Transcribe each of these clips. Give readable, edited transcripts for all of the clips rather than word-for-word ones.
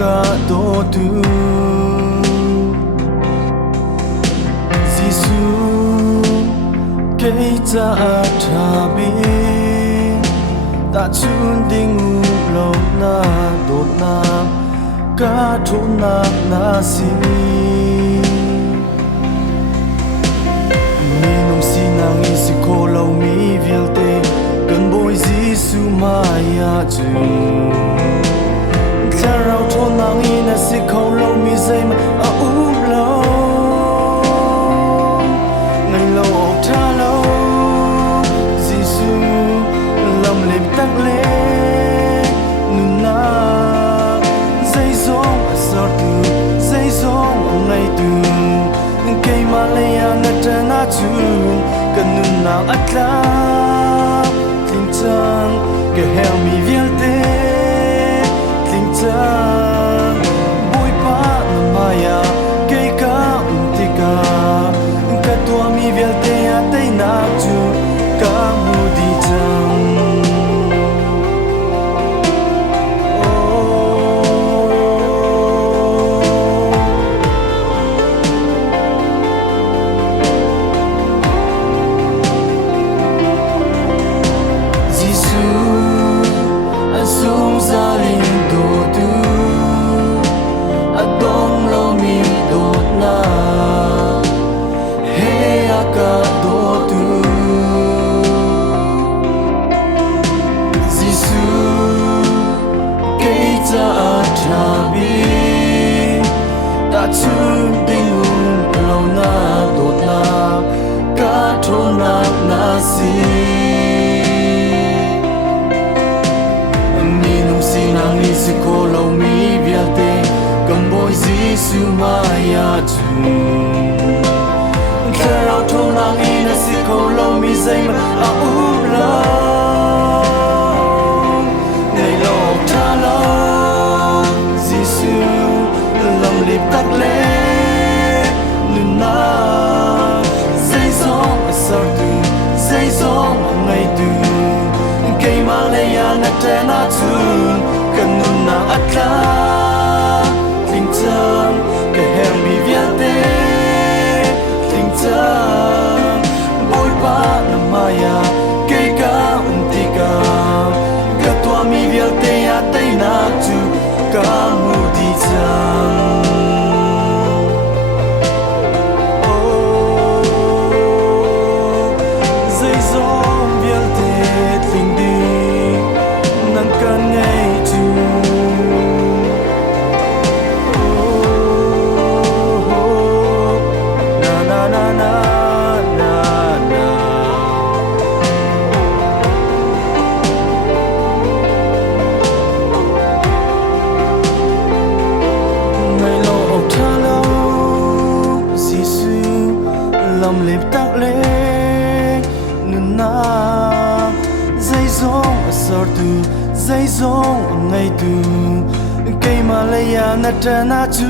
ka do tu Giêsu cây cha thabi ta chun ding lo na do na ka thun na si mi nung si nang si ko lo mi vialte kan boy Giêsu maya chu cha rau thon nang in si ko lo mi zai ma lo ngày lâu tha lo Giêsu lòng lem tắc lê nun na dây giông sờ từ dây giông ngày từ cây mà lấy anh ở na chu cần nun nào ắt la tin chăng cái heo mi viết tê tin chăng bôi pa na maya cây cá tika cái tua mi viết tê à tây na chu cá mu đi chăng chun ding lo na dot na ka thon na si mi nung si nang ni si ko lo mi vialte kan boy Giêsu maya chu ka thon nang in si ko lo mi zai ma lo ngày lo tha lo Giêsu lòng liệp tắc lê nun na dây giông sờ từ dây giông ngày từ cây mà lấy anh ở na chu cần nun na ắt la tình chân cái heo mi viết tê tình chân bôi ba na maya cây cá tika cái tua mi viết tê à tây na chu cá mu đi chăng lòng lệp tắc lê nun na dây giông sờ từ dây giông ngày từ cây mà lấy anh ở na chu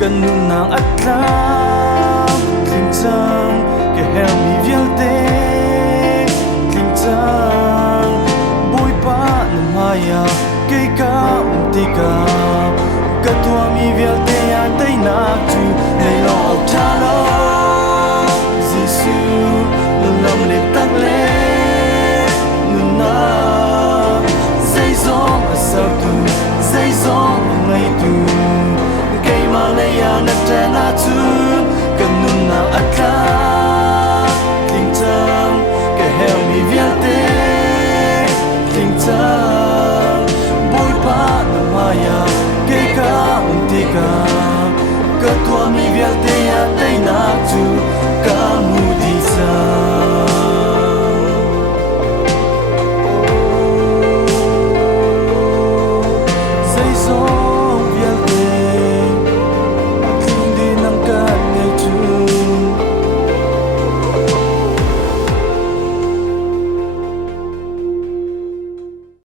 cần nun nàng ắt la tin chăng cái heo mi viết tê tin chăng bôi pa na maya cây cá tika cái tua mi viết tê à tây na chu ngày lo tha lo